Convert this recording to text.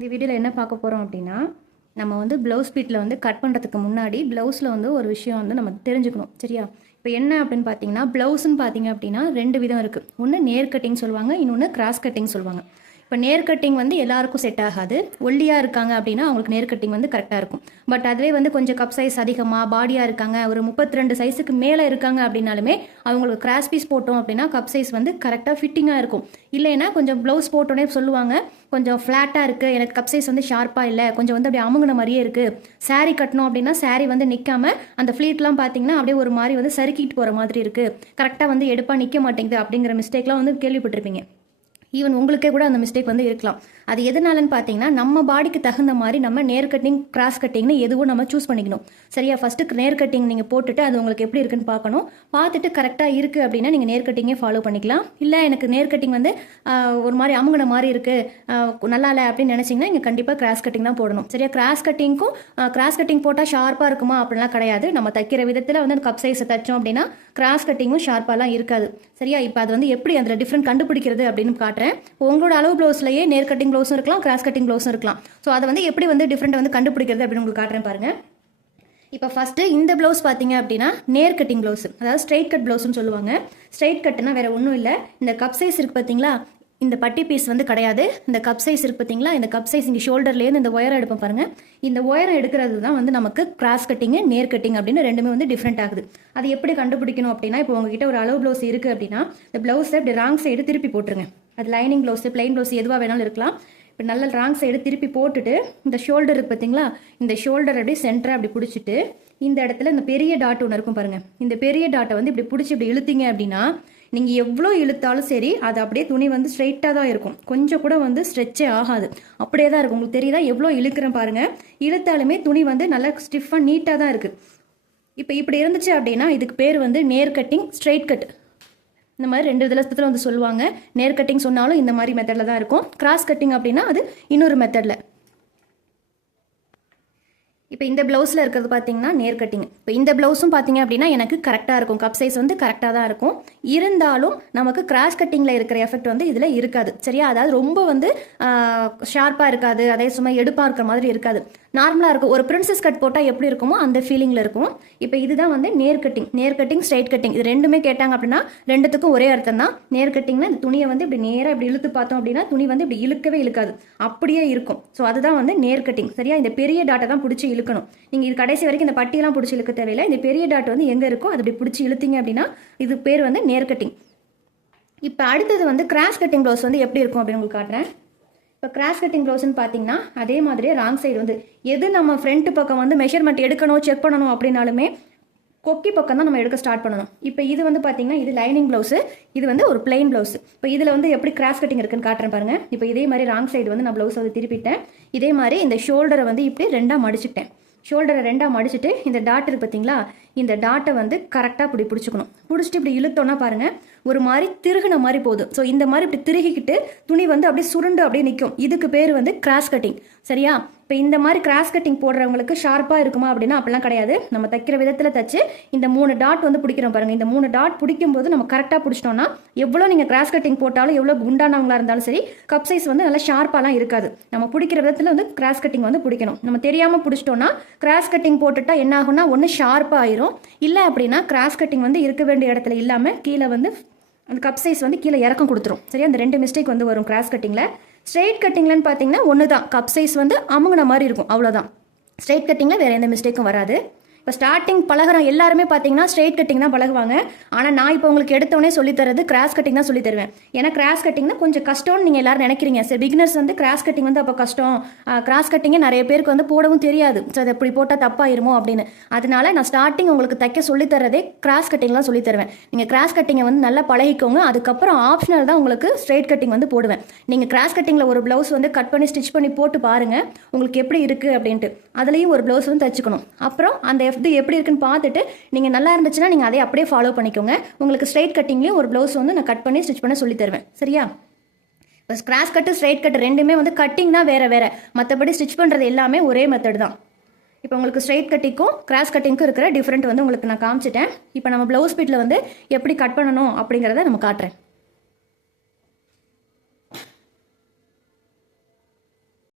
இந்த வீடியோவில் என்ன பார்க்க போகிறோம் அப்படின்னா, நம்ம வந்து ப்ளவுஸ் பீட்டில் வந்து கட் பண்ணுறதுக்கு முன்னாடி ப்ளவுஸில் வந்து ஒரு விஷயம் வந்து நம்ம தெரிஞ்சுக்கணும். சரியா? இப்போ என்ன அப்படின்னு பார்த்தீங்கன்னா, ப்ளவுஸ்ன்னு பார்த்தீங்க அப்படின்னா 2 விதம் இருக்குது. ஒன்று நேர் கட்டிங் சொல்லுவாங்க, இன்னொன்று கிராஸ் கட்டிங் சொல்லுவாங்க. இப்போ நேர் கட்டிங் வந்து எல்லாருக்கும் செட் ஆகாது. ஒல்லியாக இருக்காங்க அப்படின்னா அவங்களுக்கு நேர் கட்டிங் வந்து கரெக்டாக இருக்கும். பட் அதுவே வந்து கொஞ்சம் கப் சைஸ் அதிகமாக பாடியாக இருக்காங்க, ஒரு 32 சைஸுக்கு மேலே இருக்காங்க அப்படின்னாலுமே அவங்களுக்கு கிராஸ் பீஸ் போட்டோம் அப்படின்னா கப் சைஸ் வந்து கரெக்டாக ஃபிட்டிங்காக இருக்கும். இல்லைன்னா கொஞ்சம் ப்ளவுஸ் போட்டோன்னே சொல்லுவாங்க, கொஞ்சம் ஃப்ளாட்டாக இருக்குது, எனக்கு கப் சைஸ் வந்து ஷார்ப்பாக இல்லை, கொஞ்சம் வந்து அப்படியே அமுங்கின மாதிரியே இருக்குது. சாரீ கட்டணும் அப்படின்னா சாரீ வந்து நிற்காம அந்த ஃப்ளீட்லாம் பார்த்தீங்கன்னா அப்படியே ஒரு மாதிரி வந்து சறுக்கிட்டு போகிற மாதிரி இருக்குது, கரெக்டாக வந்து எடுப்பாக நிற்க மாட்டேங்குது அப்படிங்கிற மிஸ்டேக்லாம் வந்து கேள்விப்பட்டிருப்பீங்க. ஈவன் உங்களுக்கே கூட அந்த மிஸ்டேக் வந்து இருக்கலாம். அது எதனாலன்னு பார்த்தீங்கன்னா, நம்ம பாடிக்கு தகுந்த மாதிரி நம்ம நேர் கட்டிங் கிராஸ் கட்டிங்னு எதுவும் நம்ம சூஸ் பண்ணிக்கணும். சரியா? ஃபஸ்ட்டு நேர் கட்டிங் நீங்கள் போட்டுட்டு அது உங்களுக்கு எப்படி இருக்குன்னு பார்க்கணும். பார்த்துட்டு கரெக்டாக இருக்குது அப்படின்னா நீங்கள் நேர் கட்டிங்கே ஃபாலோ பண்ணிக்கலாம். இல்லை எனக்கு நேர் கட்டிங் வந்து ஒரு மாதிரி அமுங்கின மாதிரி இருக்குது, நல்லா இல்லை அப்படின்னு நினச்சிங்கன்னா நீங்கள் கண்டிப்பாக கிராஸ் கட்டிங் தான் போடணும். சரியா? கிராஸ் கட்டிங் போட்டால் ஷார்ப்பாக இருக்குமா அப்படிலாம் கிடையாது. நம்ம தைக்கிற விதத்தில் வந்து கப் சைஸை தைச்சோம் அப்படின்னா கிராஸ் கட்டிங்கும் ஷார்ப்பாலாம் இருக்காது. சரியா? இப்போ அது வந்து எப்படி அதில் டிஃப்ரெண்ட் கண்டுபிடிக்கிறது அப்படின்னு காட்டுறேன். உங்களோட அளவு ப்ளவுஸ்லேயே நேர் கட்டிங் ப்ளவுஸும் இருக்கலாம், கிராஸ் கட்டிங் ப்ளவுஸும் இருக்கலாம். ஸோ அதை வந்து எப்படி வந்து டிஃப்ரெண்ட் வந்து கண்டுபிடிக்கிறது அப்படின்னு உங்களுக்கு காட்டுறேன் பாருங்க. இப்போ ஃபஸ்ட்டு இந்த ப்ளவுஸ் பார்த்தீங்க அப்படின்னா நேர் கட்டிங் ப்ளவுஸ், அதாவது ஸ்ட்ரெயிட் கட் ப்ளவுஸ்னு சொல்லுவாங்க. ஸ்ட்ரெயிட் கட்டுனா வேற ஒன்றும் இல்லை, இந்த கப் சைஸ் இருக்குது பார்த்தீங்களா, இந்த பட்டி பீஸ் வந்து கிடையாது. இந்த கப் சைஸ் இருக்குது பார்த்தீங்களா, இந்த கப் சைஸ் இங்கே ஷோல்டர்லேருந்து இந்த ஒயரை எடுப்போம் பாருங்கள். இந்த ஒயரை எடுக்கிறது தான் வந்து நமக்கு கிராஸ் கட்டிங்கு நேர் கட்டிங் அப்படின்னு ரெண்டுமே வந்து டிஃப்ரெண்ட் ஆகுது. அது எப்படி கண்டுபிடிக்கணும் அப்படின்னா, இப்போ உங்ககிட்ட ஒரு அளவு ப்ளவுஸ் இருக்குது அப்படின்னா இந்த ப்ளவுஸை இப்படி ராங் சைடு திருப்பி போட்டுருங்க. அது லைனிங் ப்ளவுஸு பிளைன் ப்ளவுஸ் எதுவாக வேணாலும் இருக்கலாம். இப்போ நல்ல ராங் சைடு திருப்பி போட்டுட்டு இந்த ஷோல்டர் இருக்குது பார்த்தீங்களா, இந்த ஷோல்டர் அப்படியே சென்டரை அப்படி பிடிச்சிட்டு இந்த இடத்துல இந்த பெரிய டாட் ஒன்று இருக்கும் பாருங்கள். இந்த பெரிய டாட்டை வந்து இப்படி பிடிச்சி இப்படி இழுத்தீங்க அப்படின்னா நீங்கள் எவ்வளோ இழுத்தாலும் சரி அது அப்படியே துணி வந்து ஸ்ட்ரைட்டாக தான் இருக்கும், கொஞ்சம் கூட வந்து ஸ்ட்ரெச்சே ஆகாது, அப்படியே தான் இருக்கும். உங்களுக்கு தெரியுதா எவ்வளோ இழுக்கிறேன் பாருங்கள். இழுத்தாலுமே துணி வந்து நல்லா ஸ்டிஃபாக நீட்டாக தான் இருக்குது. இப்போ இப்படி இருந்துச்சு அப்படின்னா இதுக்கு பேர் வந்து நேர் கட்டிங், ஸ்ட்ரெயிட் கட். இந்த மாதிரி 2 விதத்தில் வந்து சொல்லுவாங்க. நேர் கட்டிங் சொன்னாலும் இந்த மாதிரி மெத்தடில் தான் இருக்கும். கிராஸ் கட்டிங் அப்படின்னா அது இன்னொரு மெத்தடில். இப்போ இந்த ப்ளவுஸில் இருக்கிறது பார்த்தீங்கன்னா நேர் கட்டிங். இப்போ இந்த ப்ளவுஸும் பார்த்தீங்க அப்படின்னா எனக்கு கரெக்டாக இருக்கும், கப் சைஸ் வந்து கரெக்டாக தான் இருக்கும். இருந்தாலும் நமக்கு கிராஸ் கட்டிங்கில் இருக்கிற எஃபெக்ட் வந்து இதில் இருக்காது. சரியா? அதாவது ரொம்ப வந்து ஷார்ப்பாக இருக்காது, அதே சும்மா எடுப்பாக இருக்கிற மாதிரி இருக்காது, நார்மலாக இருக்கும். ஒரு பிரின்சஸ் கட் போட்டால் எப்படி இருக்குமோ அந்த ஃபீலிங்கில் இருக்கும். இப்போ இதுதான் வந்து நேர் கட்டிங் ஸ்ட்ரைட் கட்டிங். இது ரெண்டுமே கேட்டாங்க அப்படின்னா ரெண்டுத்துக்கும் ஒரே அர்த்தம் தான். நேர் கட்டிங்னா இந்த துணியை வந்து இப்படி நேராக இப்படி இழுத்து பார்த்தோம் அப்படின்னா துணி வந்து இப்படி இழுக்கவே இழுக்காது, அப்படியே இருக்கும். ஸோ அதுதான் வந்து நேர் கட்டிங். சரியா? இந்த பெரிய டாட்டை தான் பிடிச்சி இழுக்கணும். நீங்கள் இது கடைசி வரைக்கும் இந்த பட்டியெல்லாம் பிடிச்சி இழுக்க தேவையில்லை. இந்த பெரிய டாட் வந்து எங்கே இருக்கோ அது இப்படி பிடிச்சி இழுத்தீங்க அப்படின்னா இது பேர் வந்து நேர் கட்டிங். இப்போ அடுத்தது வந்து கிராஸ் கட்டிங் ப்ளவுஸ் வந்து எப்படி இருக்கும் அப்படின்னு உங்களுக்கு காட்டுறேன். இப்போ கிராஸ் கட்டிங் ப்ளவுஸ்ன்னு பார்த்தீங்கன்னா அதே மாதிரியே ராங் சைடு வந்து எது நம்ம ஃப்ரண்ட் பக்கம் வந்து மெஷர்மெண்ட் எடுக்கணும் செக் பண்ணணும் அப்படின்னாலுமே கொக்கி பக்கம் தான் நம்ம எடுக்க ஸ்டார்ட் பண்ணணும். இப்போ இது வந்து பார்த்தீங்கன்னா இது லைனிங் ப்ளவுஸு, இது வந்து ஒரு பிளைன் ப்ளவுஸ். இப்போ இதில் வந்து எப்படி கிராஸ் கட்டிங் இருக்குன்னு காட்டுறேன் பாருங்க. இப்போ இதே மாதிரி ராங் சைடு வந்து நான் ப்ளவுஸ் வந்து திருப்பிட்டேன். இதே மாதிரி இந்த ஷோல்டரை வந்து இப்படி 2ஆக மடிச்சுட்டேன். ஷோல்டரை 2ஆக மடிச்சுட்டு இந்த டாட் இருக்குது பார்த்தீங்களா, இந்த டாட்டை வந்து கரெக்டாக இப்படி பிடிச்சிக்கணும். பிடிச்சிட்டு இப்படி இழுத்தோன்னா பாருங்கள் ஒரு மாதிரி திருகுன மாதிரி போகுது. ஸோ இந்த மாதிரி இப்படி திருகிக்கிட்டு துணி வந்து அப்படியே சுருண்டு அப்படியே நிற்கும். இதுக்கு பேர் வந்து கிராஸ் கட்டிங். சரியா? இப்போ இந்த மாதிரி கிராஸ் கட்டிங் போடுறவங்களுக்கு ஷார்ப்பாக இருக்குமா அப்படின்னா அப்படிலாம் கிடையாது. நம்ம தைக்கிற விதத்தில் தைச்சு இந்த 3 டாட் வந்து பிடிக்கிறோம் பாருங்கள். இந்த 3 டாட் பிடிக்கும் போது நம்ம கரெக்டாக பிடிச்சிட்டோம்னா எவ்வளோ நீங்கள் கிராஸ் கட்டிங் போட்டாலும் எவ்வளோ குண்டானவங்களாக இருந்தாலும் சரி கப் சைஸ் வந்து நல்லா ஷார்ப்பாலாம் இருக்காது. நம்ம பிடிக்கிற விதத்தில் வந்து கிராஸ் கட்டிங் வந்து பிடிக்கணும். நம்ம தெரியாமல் பிடிச்சிட்டோம்னா கிராஸ் கட்டிங் போட்டுட்டா என்ன ஆகும்னா ஒன்று ஷார்ப்பாக ஆயிரும், இல்லை அப்படின்னா கிராஸ் கட்டிங் வந்து இருக்க வேண்டிய இடத்துல இல்லாமல் கீழே வந்து அந்த கப் சைஸ் வந்து கீழே இறக்கம் கொடுத்துரும். சரியா? அந்த 2 மிஸ்டேக் வந்து வரும் கிராஸ் கட்டிங்கில். ஸ்ட்ரெயிட் கட்டிங்லன்னு பார்த்தீங்கன்னா ஒன்று தான், கப் சைஸ் வந்து அமுங்கின மாதிரி இருக்கும், அவ்வளோதான். ஸ்ட்ரெயிட் கட்டிங்கில் வேறு எந்த மிஸ்டேக்கும் வராது. இப்போ ஸ்டார்டிங் பழகிற எல்லாருமே பார்த்தீங்கன்னா ஸ்ட்ரெயிட் கட்டிங் தான் பழகுவாங்க. ஆனால் நான் இப்போ உங்களுக்கு எடுத்தோடனே சொல்லித்தரது கிராஸ் கட்டிங் தான் சொல்லி தருவேன். ஏன்னா கிராஸ் கட்டிங்னா கொஞ்சம் கஷ்டம்னு நீங்கள் எல்லாரும் நினைக்கிறீங்க. சரி, பிகினர்ஸ் வந்து கிராஸ் கட்டிங் வந்து அப்போ கஷ்டம், கிராஸ் கட்டிங்கே நிறைய பேருக்கு வந்து போடவும் தெரியாது, ஸோ அதை எப்படி போட்டால் தப்பாயிருமோ அப்படின்னு. அதனால நான் ஸ்டார்டிங் உங்களுக்கு தைக்க சொல்லித்தரதே கிராஸ் கட்டிங்லாம் சொல்லி தருவேன். நீங்கள் கிராஸ் கட்டிங்கை வந்து நல்லா பழகிக்கோங்க. அதுக்கப்புறம் ஆப்ஷனல் தான் உங்களுக்கு ஸ்ட்ரெயிட் கட்டிங் வந்து போடுவேன். நீங்கள் கிராஸ் கட்டிங்கில் ஒரு ப்ளவுஸ் வந்து கட் பண்ணி ஸ்டிச் பண்ணி போட்டு பாருங்கள் உங்களுக்கு எப்படி இருக்குது அப்படின்ட்டு. அதுலேயும் ஒரு ப்ளவுஸ் வந்து தைச்சிக்கணும். அப்புறம் அந்த இது எப்படி இருக்குன்னு பார்த்துட்டு நீங்கள் நல்லா இருந்துச்சுன்னா நீங்கள் அதை அப்படியே ஃபாலோ பண்ணிக்கோங்க. உங்களுக்கு ஸ்ட்ரெயிட் கட்டிங்லேயும் ஒரு ப்ளவுஸ் வந்து நான் கட் பண்ணி ஸ்டிச் பண்ண சொல்லி தருவேன். சரியா? இப்போ கிராஸ் கட்டு ஸ்ட்ரெயிட் கட்டு ரெண்டுமே வந்து கட்டிங் தான் வேறு வேறு, மற்றபடி ஸ்டிச் பண்ணுறது எல்லாமே ஒரே மெத்தட் தான். இப்போ உங்களுக்கு ஸ்ட்ரெயிட் கட்டிங்க்கும் கிராஸ் கட்டிங்க்கும் இருக்கிற டிஃப்ரெண்ட் வந்து உங்களுக்கு நான் காமிச்சிட்டேன். இப்போ நம்ம ப்ளவுஸ் பீட்டில் வந்து எப்படி கட் பண்ணணும் அப்படிங்கிறத நம்ம காட்டுறேன்.